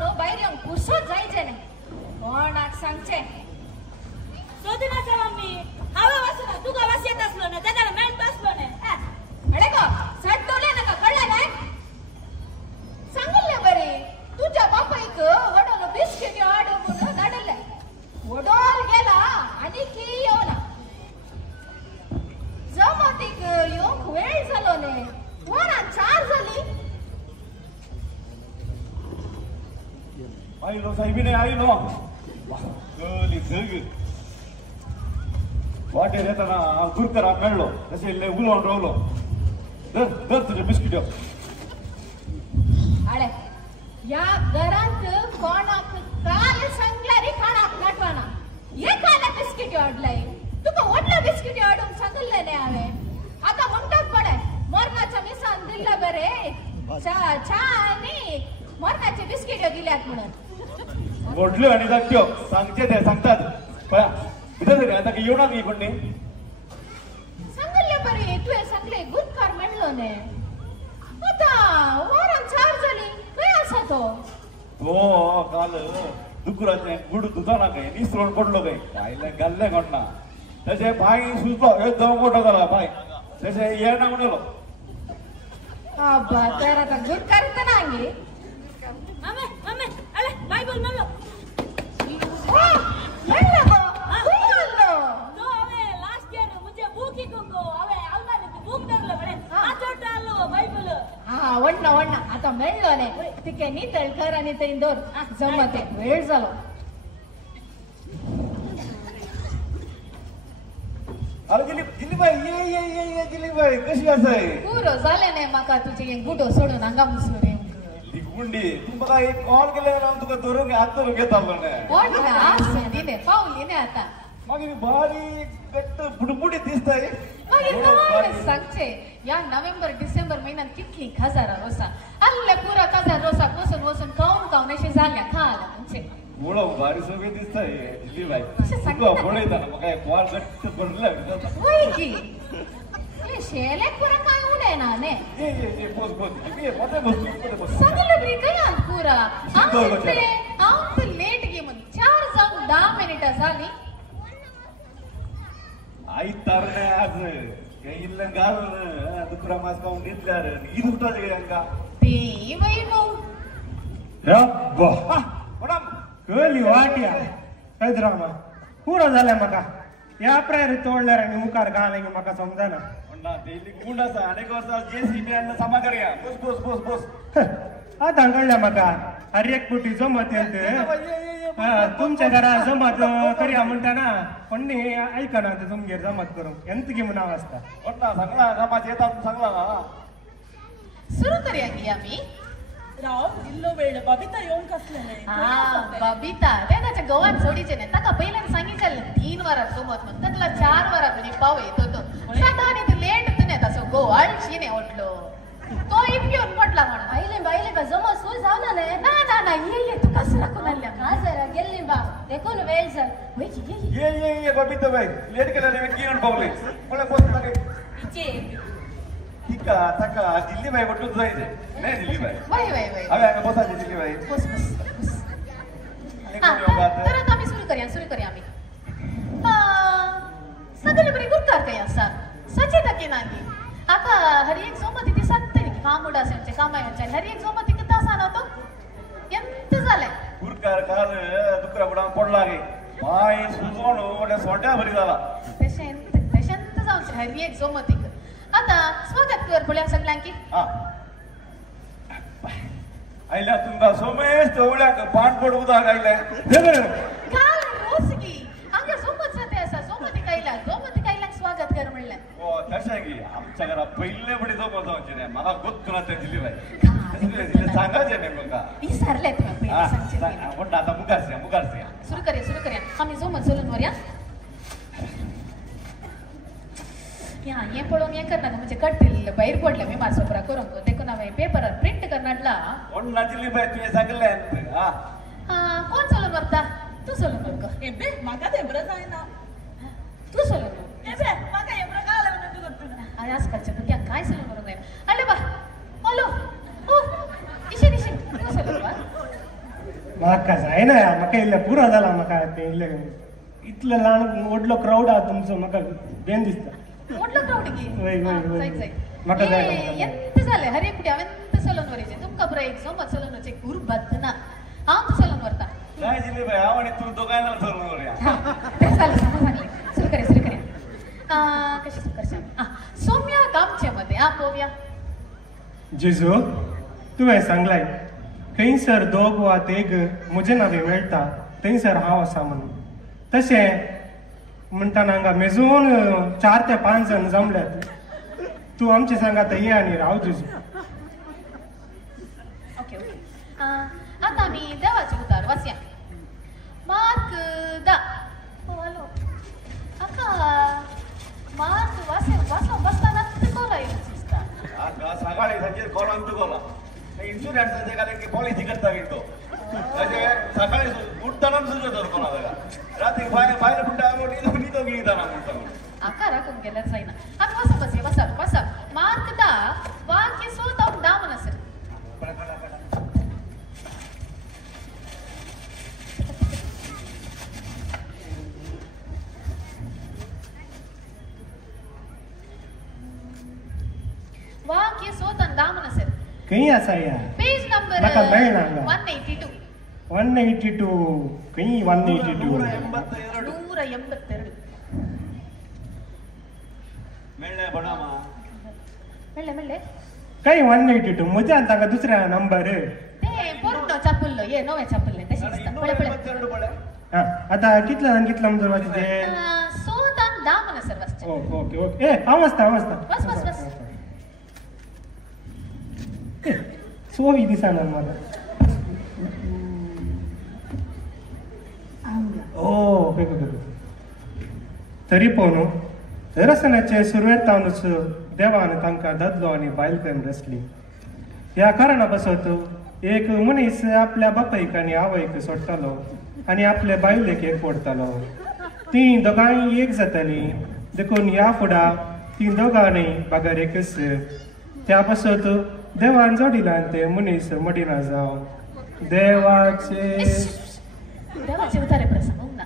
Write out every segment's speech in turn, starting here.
No बाहेर येऊन कुसत जायचे नाही कोण आज सांगचे सोदीनाच्या मम्मी हवा वासना तू का वास येत असलो ना त्याला मेंट बसलो नाही अरे का सटवले ना का कळलं नाही सांगले बरे तुझ्या बापाईक वडोल बिस्किट आडवून नाडले वडोल गेला आणि की येऊ ना जमतीक येऊन वेळ झालो ने वरा 4 झाली आईलो साहेबीने आईलो गली जग वाटेर येताना गुरकरा मेळलो तसे उलवून रावलो दर तुझे बिस्किट अरे या घरात कोणाक काल सांगल्यारी खाणाक नाटवाना एकाला बिस्किट वाढलाय तुका वडला बिस्किट वाढून सांगले नाही हावे आता म्हणतात पडे मरणाच्या मिसान दिला बरे चहा आणि मरणाचे बिस्किट दिल्यात म्हणून ओढलो आणि दाखव सांगते ते सांगतात पळा इथं आता की येणार नाही पण सांगले बरे तू सांगले गुदकार म्हणलो ने आता वारान 4 झाली काय असा तो हो काल दुकुराचे गुड दुधाना काही निसरून पडलो काही खायला घालले कोणना त्याचे पाय सुचलो एकदम मोठा झाला पाय त्याचे येणं म्हणालो अब्बा तर आता गुदकार तर नाही मम्मी मम्मी अरे बायबल म्हणलो म्हणलं गो बोललो तो अवे लास्ट इयर मुझे बुक ही को अवे अलमारी की बुक धरलो बडे आचोट आलो बायबल हा वण्णा आता म्हणलो ने तिके नितळ कर आणि ते इंदोर जमते वेळ झालो अरे दिलीबाई ये दिलीबाई कशी आहे पुरो झाले नाही माका तुझे गुडो सोडून अंगा मुसलो रे गुंडी तू बघा एक कॉल केला तुका धरून हात धरून घेता पण कोण ना दिने पावली ने आता मग भारी गट्ट बुडबुडी दिसताय सांगचे या नोव्हेंबर डिसेंबर महिन्यात कितली खजारा रोसा अल्ले पुरा खजार रोसा कोसून वसून काऊन अशी झाल्या खाला म्हणजे मुळा भारी सगळे दिसताय दिलीबाई तुका बोलायचा मग काय कॉल गट्ट भरला होय की शेले पुरा काय उडे ना ने ये बोस मोठे बस सगळं ब्री काय पुरा आऊन लेट गे म्हण 4 जाऊन 10 मिनिटं झाली आई तारणे आज काही गाल दुसरा मास पाहून घेतल्यावर ईद उठायचे गे अंका ते बाई भाऊ रब्बा मॅडम कली वाट्या हैदरामा पुरा झाल्या मका या प्रायरी तोडल्यार आणि मुखार घाले मका समजाना डेली गुंड असा अनेक वर्षा जेसीबी आणि समा करूया बस आता कळल्या मका हर एक फुटी जमत येते तुमच्या घरा जमत करूया म्हणता ना पण ऐका ना तुमगे जमत करू ಎಂತ ಗೆ मुनाव असता म्हणता सांगला जमात येतात सांगला ना सुरू करूया की आम्ही राव इल्लो वेळ बबिता येऊन कसले नाही बबिता त्याच्या गव्हात सोडीचे नाही ताका पहिल्याने सांगितलं 3 वरात सोमत मग त्याला 4 वरात आणि पाव येत होतो साधारण ते लेट होतं नाही तसं गोवाळशी नाही उठलो तो इतकेऊन पडला म्हणून बाईले का जमा सोय झाला नाही ना ये तू कसं राखून आणल्या हा जरा गेली बा देखून वेळ झाला ये बबिता बाई लेट केला रे की येऊन पावले मला पोस्ट लागे इचे ठीक आहे तका दिल्लीबाई वटून जायचे नाही दिल्लीबाई बाई अबे आम्ही बसायचे दिल्लीबाई बस तर आता आम्ही सुरू करूया आम्ही सगळे बरे गुरकार काय असा सचेता की नाही आता हर एक सोमती ती सत्तरी कामुडा असेल कामायचे हर एक सोमती किती असा नव्हतो ಎಂತ झालंय गुरकार काल दुकरा बुडा पडला गे माय सुजवण ओड्या सोट्या भरी झाला पेशंत जाऊन हर एक सोमती आता स्वागत कर बोल्या सगळ्यांकी आईला तुमका सोमेश तेवढ्या पाठ पडू दा गायला काल रोज की अंग सोमत जाते असा सोमती कायला स्वागत कर म्हणलं हो तशा की आमच्या घरा पहिले बडी झोप जाऊची नाही मला गोत तुला ते दिली सांगायचे नाही मग विसरले तुम्ही आता मुगारसिया सुरू करूया आम्ही सोमत चलून वरया या ये पडून ये करणार म्हणजे कटतील बाहेर पडलं मी मासोपरा करून तो देखून आम्ही पेपर प्रिंट करणारला कोण नाचली बाई तुम्ही सांगितले कोण चलून वरता तू चलून वर एबे माका ते बरं आहे ना तू चलून एबे माका एबरं काल म्हणून तू करतो आज आजकालच्या बघ्या काय चलून वरून आहे अरे बा हॅलो ओ इशे तू चलून वर म्हाका जायना म्हाका इल्लें पुरो जाला म्हाका तें इल्लें इतलें ल्हान व्हडलो क्रावड आहा तुमचो म्हाका बेन दिसता मोठलं क्राऊड वय, वय, वय. म्हाका की जाय, म्हाका जाय. ಎಂತ ಸಾಲೆ ಹರಿಯಪುಡಿ ಅವೆಂತ ಸಲೋನ್ ವರಿಜೆ ತುಮಕ ಬರ ಎಕ್ಸಾಮ್ ಸಲೋನ್ ವಚೆ ಗುರು ಬದ್ದನ ಆಂತ ಸಲೋನ್ ವರ್ತಾ काय जिले भाई आवड तू दोघांना सोडून वळूया. ते चालेल सांगले सुरू करे कशी सुरू करशां सौम्या गामचे मध्ये पोव्या जेजू तुवें सांगलाय खंयसर दोग वा तेग म्हजे नावे मेळटा थंयसर हांव आसा म्हणून तशें म्हणटाना हांगा मेजून 4 ते 5 जण जमल्यात तूं आमचे सांगात ये आनी राव जेजू ओके आता आम्ही देवाचे उतार वाचया मार्क दा हॅलो अक्का मार्क वाचो बसताना कोला येता आता सकाळी संजय कॉल तुकोला इन्शुरन्स की पॉलिसी करता तो सकाळी उठताना सुद्धा दरकोला रात्री बाहेर कुठे मोठी तो गीताना अक्का राखून गेल्यार जायना आम्ही वसा मार्क दा वाक्य सोता दामन सर वाक्य सोता दामन सर खंय आसा या पेज नंबर म्हाका मेळना हांगा. 182 182 खंय 182 182 मेळ्ळें बनामा मेळ्ळे खंय 182 म्हज्या ताका दुसऱ्या नंबर ते पोरुणो चापल्लो ये नवे चापल्ले तशें दिसता पळे हा आता कितलं म्हणतो वाचते सोतान दामन सर वाचचे ओके ओके ए हांव वाचता बस. सोवी दिसाना मला ओके तरी पूण दर्शनाचे सुरवेतानूच देवान तांकां दादलो आनी बायल करून रचली ह्या कारणा पासत एक मनीस आपल्या बापायक आनी आवयक सोडटालो आनी आपल्या बायलेक एक फोडटालो ती दोगांय एक जाताली देखून ह्या फुडा ती दोगांनी बागर एकच त्या पासत देवान जोडिलां ते मनीस मडिना जावं देवाचे देवाचे उतारे प्रसंग ना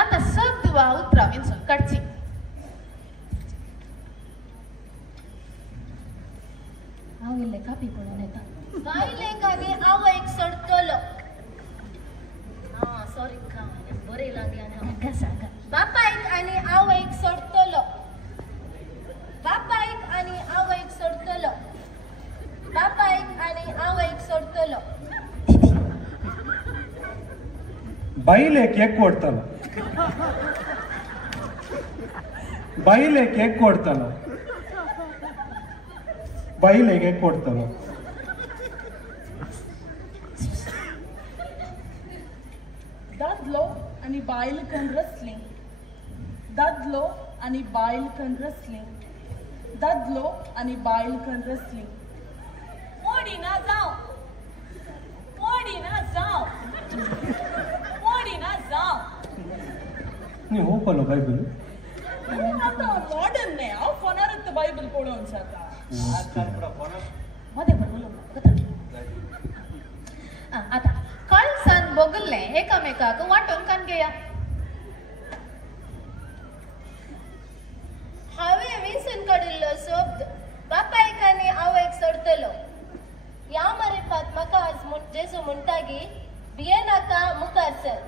आता शब्द वा उतरा विंचून काढची हांव इल्ले कापी पळोवन येता बायलेक आनी आवयक सोडटलो सॉरी बरें लागला सांगा बापायक आनी आवयक सोडटलो बापायक आनी आवयक सोडटलो बापायक आनी आवयक सोडटलो बायलेक एक कोडतलो बायलेक एक कोडतलो बायलेक एक कोडतलो दादलो आनी बायल कन रसलीं दादलो आनी बायल कन रसलीं दादलो आनी बायल कन रसलीं मोडिना जावं न्ही हो पळो बायबल आतां मॉडर्न न्ही हांव फोनारूच बायबल पळोवन जाता मध्ये आता कळसान बोगल्ले एकामेकाक वांटून कान घेया हांवें विसरून काडिल्लो शब्द बापायक आनी आवयक सोडटलो ह्या मारिफात म्हाका आज जेजू म्हणटागी भिये नाका मुखार सर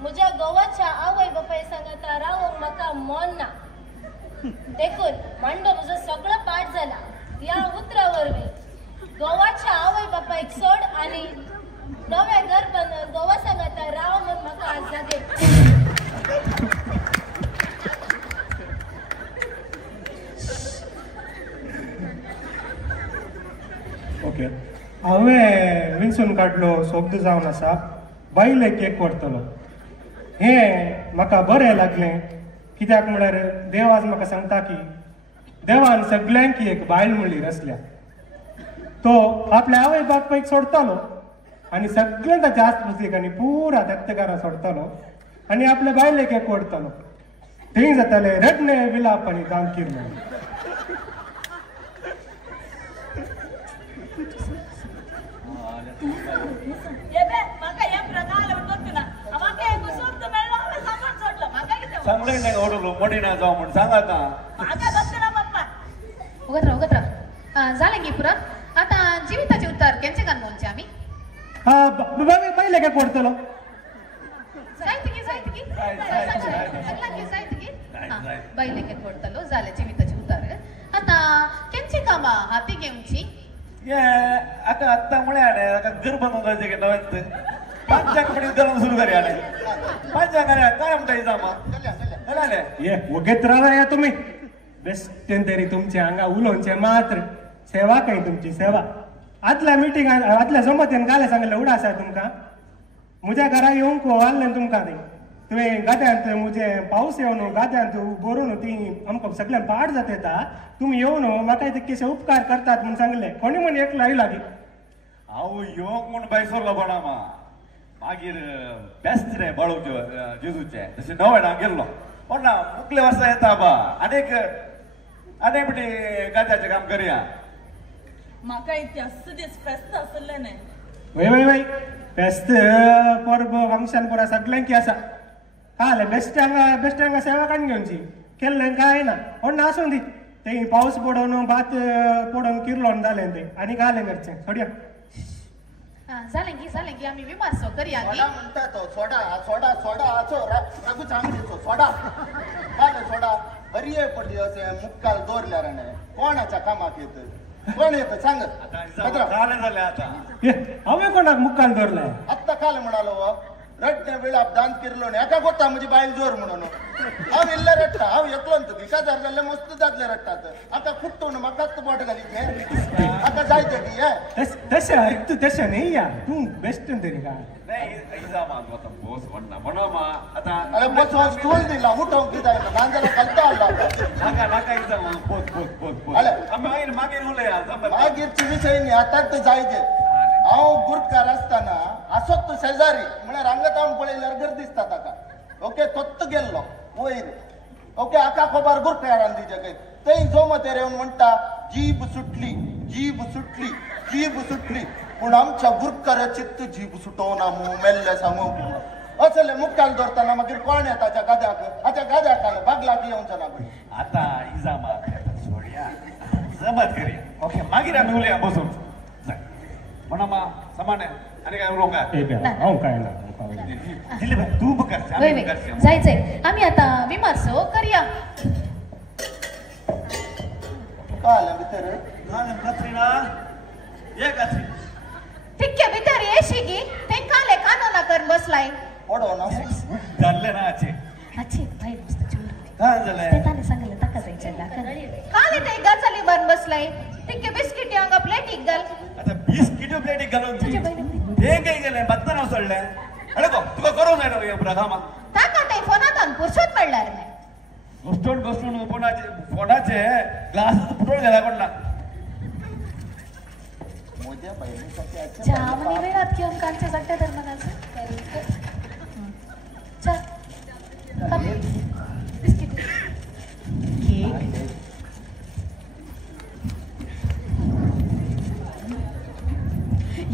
म्हज्या गोवाच्या आवय बापाय सांगाता रावोंक म्हाका मन ना देखून मांडो म्हजो सगळो पाठ जाला ह्या उतरा वरवीं गोवाच्या आवय बापायक सोड आनी नवे घर बांदून गोवा सांगाता राव म्हूण म्हाका आजादी ओके हांवें विंचून काडलो शब्द जावन आसा बायलेक एक कोडटलो हें म्हाका बरें लागलें कित्याक म्हळ्यार देव आज म्हाका सांगता की देवान सगळ्यांक एक बायल म्हणली रचल्या तो आपल्या आवय बापायक सोडतालो आनी सगळ्यां ताच्या आस्पुसीक आनी पुरा तेत्तेकारां सोडतालो आनी आपल्या बायलेक एक कोडतालो थंय जाताले रडणे विलाप आनी गांवकीर म्हणून ये बे म्हाका हे प्रकार आवडत ना म्हाका हे सोबत मेळलो हांवें सांगून सोडलो म्हाका कितें सांगलें नाही ओडलो मोडीना जाऊ म्हणून सांग आता म्हाका जमना पप्पा उगत राव झालं की पुरा आता जिविताचे उत्तर केंचे कान मोलचे आम्ही हा बाई लेके कोडतलो बैले के कोडतलो झाले जिविताचे उतार आता केंची कामा हाती घेऊनची ये आता आता म्हणे आले आता घर बनवून जायचे की नव्यात पंचांगपणी गरम सुरू करी आले पंचांगाने काय म्हणता येईल मग आले ये वगेत राहा या तुम्ही बेस्ट तरी तुमच्या अंगा उलोवचे मात्र सेवा काही तुमची सेवा आदल्या मिटिंग आदल्या जमतेन गाले सांगले उडा आसा तुमका म्हज्या घरा येवंक वाल्लें तुमकां ती तुवें गाद्यांत म्हजे पावस येवन गाद्यांत बरोवन ती आमकां सगळ्यांक पाड जाता येता तुमी येवन म्हाका कितकेशे उपकार करतात म्हूण सांगले कोणी म्हण एकलो आयला ती हांव येवंक म्हूण बैसरलो पण मागीर बेस्ट रे बाळूचे जेजूचे तशें नवेडा गेल्लो पण ना मुकले वर्सा येता बा अनेक फाटी गाद्याचें काम करया म्हाका इथे असं दीस फेस्त आसले न्ही वय वय फेस्त परब फंक्शन पुरा सगळ्यांकी आसा काले बेस्टांगा सेवा काडून घेवची केल्लें काय ना पण आसूं दी ते पावस पडोवन भात पडोवन किरलोन जालें ते आनी कालें करचें सोडया झालं की आम्ही विमार करूया सोडा म्हणता तो सोडा आचो रघु चांगलीचो सोडा काय सोडा बरी आहे पडली असे मुक्काल दोरल्या राणे कोणाच्या कामाक येत कोण येत सांग झाले झाले आता ये हांवें कोणाक मुक्काल दवरला आत्ता काल म्हणालो रट्टे वेळाप दान किरलो न्ही एका गोता म्हजी बायल जोर म्हणून हांव इल्ले रट्टा हांव एकलो तुका 1000 जाल्ले मस्त जातले रट्टात आतां खुट्टून म्हाकाच बोट घाली घे आतां जायते की हे तशें तूं तशें न्ही या तूं बेस्ट तरी काय नाही इजामात आता बोस म्हणना म्हणा मा आता अरे बस स्टूल दिला उठवून किती नांजाला घालता आला नाका नाका इजामा बोस अले. आम्ही मागीर उलया मागीरची विषय न्ही आतां तर जायचे हांव गुरकार आसतना आसोत तूं शेजारी म्हळ्यार रांगत हांव पळयल्यार घर दिसता ताका ओके तोत्त गेल्लो वयर ओके आका खबर गुरकारान दिजे थंय जोमते रेवन म्हणटा जीब सुटली पूण आमच्या गुरकारा चित्त जीब सुटोवना मू मेल्ले सांगू असले मुक्काल दवरतना मागीर कोण येता ताच्या गाद्याक आले बागलाक येवचो ना आता इजामात सोडया जमत करूया ओके मागीर आम्ही उलया बसून म्हणा मा समान आहे आणि काय उलोवंक काय हांव काय ना दिले बाय तू बघ वय जायचंय आम्ही आता विमार करूया काय आलं भितर कत्रीना ये कत्री ठिक्के भितर येशी गी ते काले कानोना कर बसलाय पडो ना धरले ना आचे अच्छे भाई मस्त चोर काय झालंय ते ताने सांगले तका जायच्या काले ते गजाली बन बसलाय ठिक्के बिस्किट यांगा प्लेट घाल आता 20 किलो प्लेट घालून तुझ्या बहिणी हे काही गेले बत्ता नाव सोडले अरे गो तुका करू जाय ना पुरा कामा ताका ते फोनात पुरुषोत पडला रे गोष्टून फोनाचे ग्लास फुटून गेला कोणला मोद्या बहिणीसाठी जामनी वेळात घेऊन कालच्या सट्ट्या धर्मनाचं चल बिस्किट केक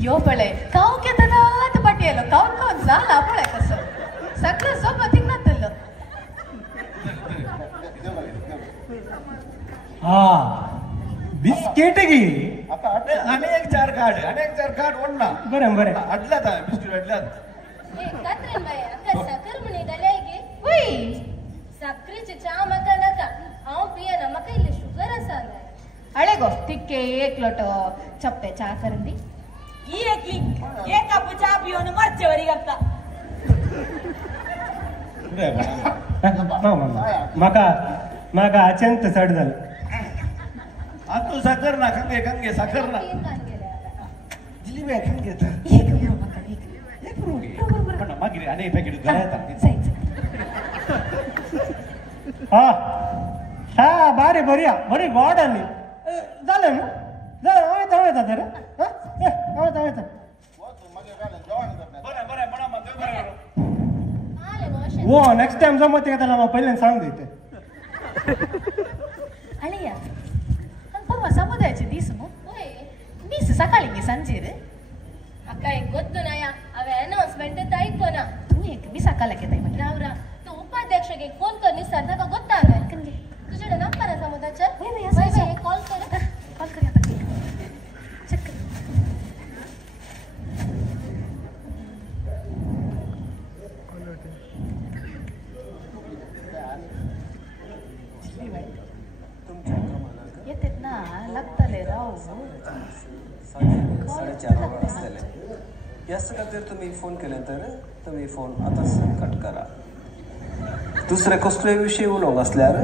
यो पळे काव केतना पटेलो काऊन झाला पळे कसं सगळं सोबत तिकडं हा बिस्किट गी अनेक चार कार्ड ओढला बरें अडल्यात बिस्किट अडल्यात ए कात्रीन बाई अक्का साखर म्हणे घाल्याय गे हुई साखरेची चा म्हाका नाका हांव पियना म्हाका इल्ली शुगर आसा अळे गो तिक्के एक लोटो चप्पे चा करून दी ಈ ಏಕ್ಲಿ ಏಕಪ್ಪು ಚಾ ಪಿಯೋನು ಮರ್ಚೆವರಿಗೆ ಆಗ್ತಾ म्हाका अत्यंत चड जालें तू साखर ना खंगे साखर ना जिलेबी खंगे एक ब्रो मका एक पण मागीर अनेक पॅकेट घरात जायचं हा बारी बरी गोड आली जालें न्हू जालें हांव येता तर हांव येता बरं म्हणा मग बरं आले गोश वो नेक्स्ट टाइम जमत येताना हांव पयलें सांग दिते अळे या परवा समुदायाचे दीस न्हू ओय दीस सकाळी गे सांजेर ಅಕ್ಕ ಈಗ ಗೊತ್ತು ನಯ ಅವ ಅನೌನ್ಸ್ಮೆಂಟ್ ಐಕೋನ तू एक मी साकाला ताई म्हणजे रावरा तू उपाध्यक्षाಗೆ फोन कर निसार नका ಗೊತ್ತಾಗ तुझ्याकडे नंबर आहे समुदाच्या कॉल कर कॉल कर आता चेक कर येतेत ना लागतले राव 4:30 असतले याच खातीर तुम्ही फोन केले तर तुम्ही फोन आताच कट करा दुसरे कसलोय विषय उलोवंक असल्यार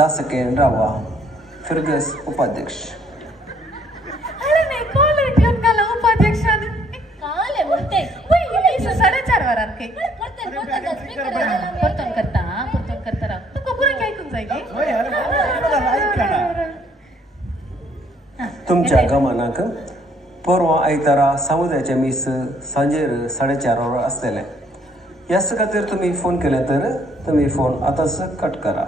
10 सेकंड रावा फिरगस उपाध्यक्ष अरे नाही कॉल येऊन गेला उपाध्यक्षाने काल आहे म्हणते वही 4:30 वारार काही परतून करता राव तू कोण काय ऐकून जाय होय, अरे बाबा, ऐका ना. तुमच्या गमनाक परवा आयतारा समुदायाच्या मीस सांजेर 4:30 असतले याच खातीर तुम्ही फोन केले तर तुम्ही फोन आताच कट करा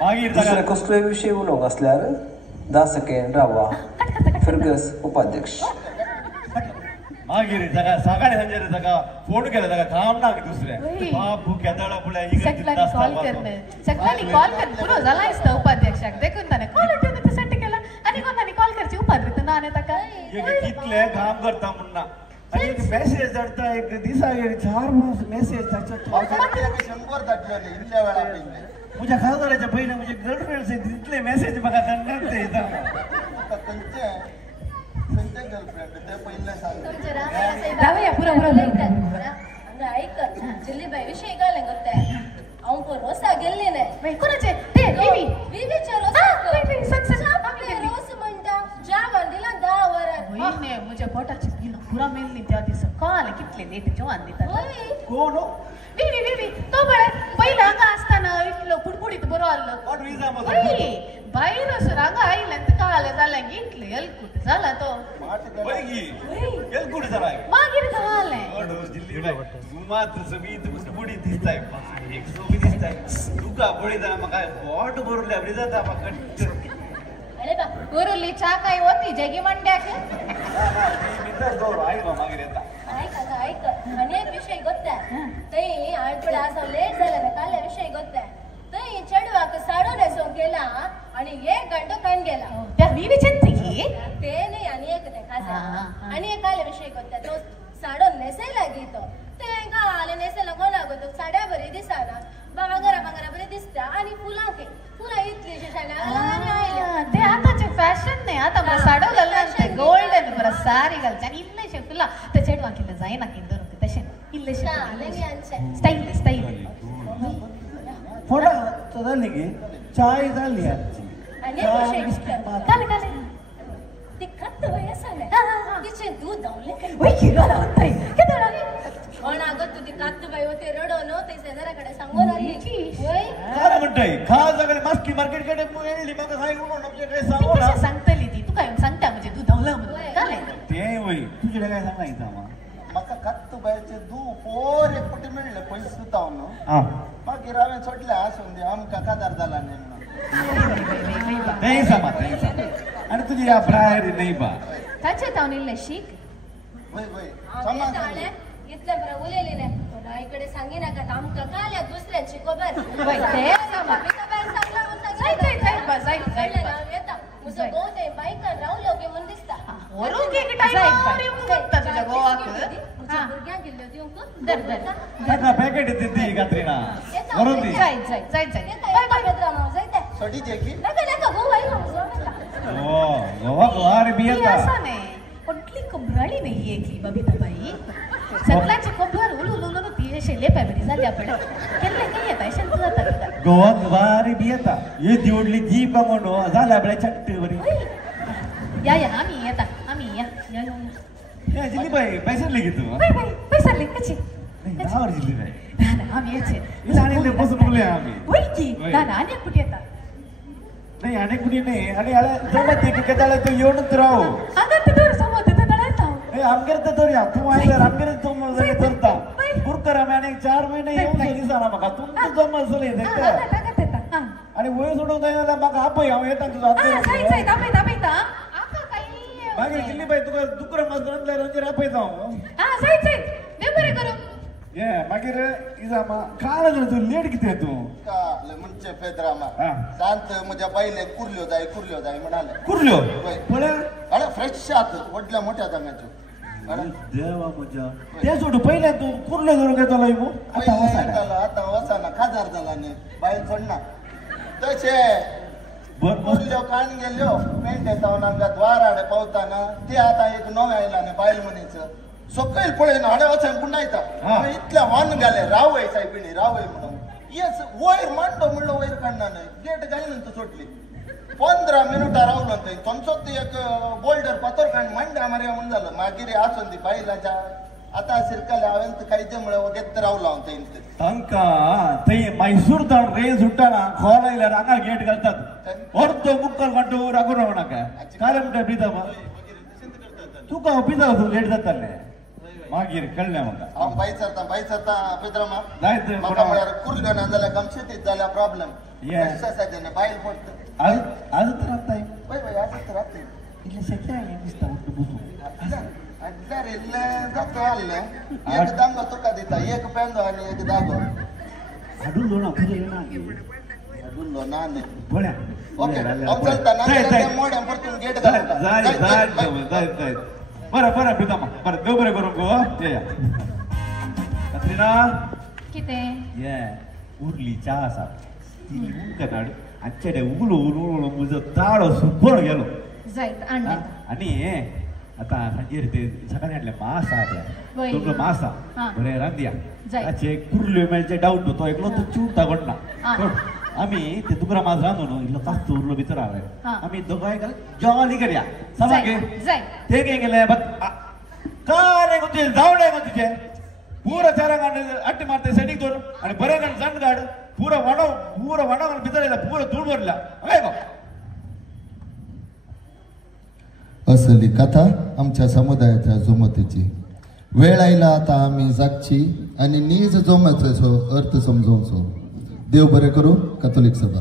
मागीर दुसरे जागा कसलोय विषय उलोवंक असल्यार 10 सेकंड रावा फिरगस उपाध्यक्ष मागीर जागा सकाळी संजे जागा फोन केला जागा काम ना दुसरे होय. बापू केदाळा पुढे सगळ्यांनी कॉल करणं सगळ्यांनी कॉल करणं पुरो झाला असतं उपाध्यक्षाक देखून त्याने कॉल ठेवून त्यासाठी केला आणि कोणाने कॉल करची उपाध्यक्ष ना आणि तका कितले काम करता म्हणना आणि एक मेसेज धाडता एक दिसा 4 मेसेज धाडटा 100 धाडले इतल्या वेळा पहिले तुझ्या खासदाराच्या पहिले म्हणजे गर्लफ्रेंड इतले मेसेज बघा त्यांना ते त्यांचे गर्लफ्रेंड ते पहिले सांग जाऊया पुरा ऐक जिल्लीबाई विषय काय ಗೊತ್ತೆ ಅವನು ರೋಸ ಗೆಲ್ಲಿನೆ कोणाचे ते टीव्ही विविचे ರೋಸ ರೋಸ म्हणता जा वंदिला 10 वर होईने मुझे पोटाची बिल पुरा मेलनी त्या दिवस काल कितले लेट जेवण देतात कोण हो विवी तो बरे पहिला अंग असताना इतलं पुडपुडीत बरो आलं व्हॉट रिझन बाई बाहेर रांग आईलंत काल झाला इतलं एलकुट झाला तो बैगी एलकुड झाला मागीर झाले जिल्ली बाई तू मात्र समीत बुडबुडी दिसताय एक सोबी दिसताय तुका बळी जाणा म्हाका बॉट भरले बरी जाता म्हाका अरे बा गुरुली चा काय होती जगी मंड्याक मित्र दोर आई मागीर येता ऐक आणि एक विषय ಗೊತ್ತೆ तई आठवड असं लेट झालं ना काल विषय ಗೊತ್ತೆ तई चढवाक साडो नेसो गेला आणि 1 घंटा कान गेला त्या मी विचारते की ते नाही आणि एक ते खास हा. आणि एक काल विषय ಗೊತ್ತೆ तो साडो नेसे लागितो ते काल नेसेला कोणागतो साड्या बरी दिसाना बागरा बरी दिसता आणि फुला इतली शिशाना ते आताचे फॅशन नाही आता मला साडो घालना गोल्डन बरं सारी घालचे आणि इल्लेशे तुला ते चेडवा केलं जाय ना की दर तसे इल्लेशे स्टाईल फोडा तो झाली की चाय झाली आणि एक विषय विचार काले ती खत वयसाने तिचे दूध दावले ओय की गाला होतय केदारा कोणागत तुझी कातबाई होते रडवण ते शेजाराकडे सांगून आली होय काय म्हणताय खा जगले मस्ती मार्केट कडे मुळली मग काय म्हणून आमचे काय सांगू ना कशी सांगतली ती तू काय सांगता म्हणजे तू धावला म्हणून काले ते होय तुझे काय सांगायचं आम्हा म्हाका कत्त बायचे दू पोर एक पटी मिळले पैसे सुताव न्हू हा मागीर हांवें सोडले आसून दे आमकां कादार जाला न्ही म्हणून नाही सामा आणि तुझी या प्रायरी नाही बा ताचे तावनीले शिक वय वय आम्ही चाले इतले बरं उलेले नाही कोणा इकडे सांगी नका आमका काल्या दुसऱ्याची खबर वय ते मी तर बाहेर सांगला जाय बा जाय येता मुसं गोते बाईकर रावलो की मन दिसता वरून की टाइम येऊन बघता तुझ्या गोवाक मुझ्या भुरग्यां गेल्लो ती उंक दर त्याचा पॅकेट येते ती कात्रीना वरून ती जाय येता बेद्रा माव जायते सोडीचे की नका गो बाई माव हो गोवा गोवारी बी येता असं नाही कुठली कबराळी नाही एकली बबिताबाई सगळ्यांची कबर उलू ती असे लेपा बरी झाली आपण केले काही येत शांत जाता गोवा गोवारी बी येता ये दिवडली जी बघून झाला आपल्या चट्ट बरी या आम्ही येता आम्ही या जिल्ली बाई पैसे लिखी तू पैसा ले कशी नावर जिल्ली बाई ना आम्ही याचे हिला आणि बसून बोलूया आम्ही होय की ना आणि कुठे येता नाही अनेक कुणी नाही आणि याला जमत नाही की कदाला तो येऊनच राहू आता ते दूर समोर ते कळत हे आमगेर तर धरूया तू आयल्यार आमगेर तू मजले करता पुरकर आम्ही आणि 4 महिने येऊन दिसाना म्हाका तुमचं जमत चलय हा आणि वय सोडून जायला म्हाका आपय हांव येता तुजो जाय दाबे आका काही मागीर दिल्ली बाई तुका दुकरं माजरांतल्या रंजीर आपयता हांव हा जायत देव बरें करूं ये मागीर इजामा काळ तू लेट कितें तू काल म्हणचे पेद्रामा हा. सांत म्हज्या बायले कुर्ल्यो जाय म्हणाले कुर्ल्यो होय. पळय अरे फ्रेश आत व्हडल्या मोठ्या जांगाच्यो अरे देवा म्हज्या ते सोड पयल्या तू कुर्ल्यो धरून येतलो मू आता वसाडा आता वसाना खाजार जाला न्ही बायल सोडना तशे कुर्ल्यो काण गेल्यो पेंट येता नांगात वाराडे पावताना ते आता एक नवे आयला न्ही बायल मनीस सकयल पळय ना हाडे वचन पुन्हा येता इतल्या वन गेले रावय सायबिणी रावय म्हणून येस वयर मांडो म्हणलो वयर काढना नाही गेट घालून सोडली 15 मिनिटां रावलो थंय थंयचोच ती एक बोल्डर पातोर काण मांडा मारया म्हणून जालो मागीर आसून ती बायलाच्या आता सिरकले हांवें खायचे म्हळ्यार वगेत रावलो हांव थंय तांका थंय मैसूर ताण रेल सुट्टाना खोल आयल्यार हांगा गेट घालतात अर्द मुक्काल घंटो राखून रावं नाका काय म्हणटा पिता तुका पिता लेट जाताले मागीर कळ्ळें म्हाका हांव बायचरता पेद्रामा जायत म्हाका म्हळ्यार कुर्ल्यो ना जाल्यार गमशेतीत जाल्यार प्रॉब्लेम सायडीन बायल पडटा आज तर आताय वय वय आजच राहते इतले शक्य आहे दिसता अड्ड्यार इल्ले जातो आल्ले एक दांगो तुका दिता एक पेंदो आनी एक दागो हाडून दोना तुझे ना अडुल्लो ना न्ही बळ्या ओके हांव चलता ना मोड्या परतून गेट घालता जाय बरं पितामा बरं देव बरें करूं गो या कत्रिना कितें ये उरली च्या आसा ती उदकान हाड आनी चेडे उगलो म्हजो ताळो सुकून गेलो जायत हाडलें आनी आतां सांजेर ते सकाळी हाडले मास आहा वय. तो मास हा. आहा बरें रांदया जाय. ताचे कुर्ल्यो मेळचे डावट तो एकलो तो चिवता घडना हा. आमी ते दुकरा मास रांदून इल्लो कास्त उरलो भितर हाडले हा. आमी दोगांय जॉली करया सामाके जाय ते काय गेले काय तुझे जावडे का तुझे पुरा चारांग अट्टी मारते सेटिंग दोर आणि बरे गण जण गाड पुरा वडव भितर येला पुरा धूळ भरला काय गो असली कथा आमच्या समुदायाच्या जोमतेची वेळ आयला आता आम्ही जागची आणि नीज जोमाचो अर्थ समजोवचो देव बरें करूं कॅथोलिक सभा